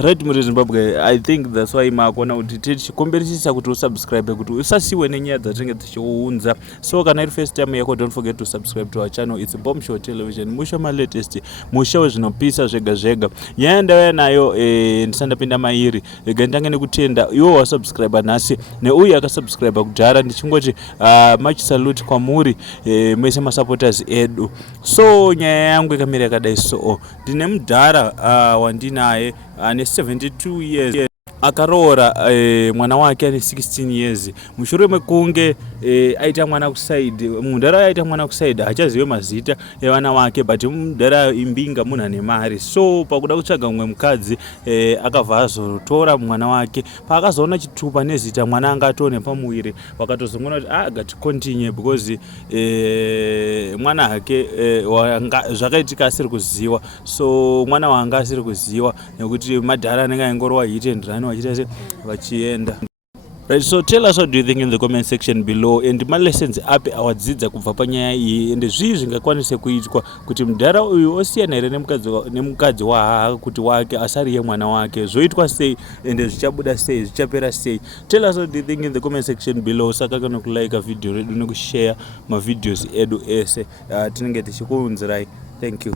Right muri Zimbabwe, I think that's why makona kuti tichikomberesisa kuti usubscribe kuti usasiwe nenyaya dzatinenge tichiunza. So kana iri first time yako, don't forget to subscribe to our channel. It's Bomb Show Television. Musha ma latest, musha zvinopisa zvega zvega. Nyaya ndauya nayo ndisandapinda mairi. Ndange nekutenda iwo wasubscribe nhasi neuye akasubscribe kudhara, ndichingoti much salute kwamuri mese masupporters edu. So nyaya yangu ikamira yakadai so. Ndine Mudhara wandinaye ane 72 years. Akaroora mwana wake ane 16 years. Mushure mekunge aita mwana kusaidi, Mudhara aita mwana kusaidi hachazive mazita evana wake, but Mudhara imbinga munhu ane mari. So pakuda kutsvaga mumwe mukadzi akabva azotora mwana wake. Paakazoona chitupa nezita mwana anga atone pamuwiri, wakatozongona kuti gatikontinue because mwana hake zvakaitika asiri kuziva. So mwana wanga asiri kuziva nekuti Mudhara anenge aingorova hit and run vachita se vachienda. Right, so tell us what do you think in the comment section below, and my lessons api awadzidza kubva panyaya iyi, and zvii zvingakwanise kuitwa kuti Mudhara uyu osiyana here nemukadzi wahaha kuti wake asariye mwana wake, zvoitwa sei and zvichabuda sei, zvichapera sei. Tell us what do you think in the comment section below. Saka kana kulike video redu nekushare ma videos edu ese tinenge tichikuunzirai. Thank you.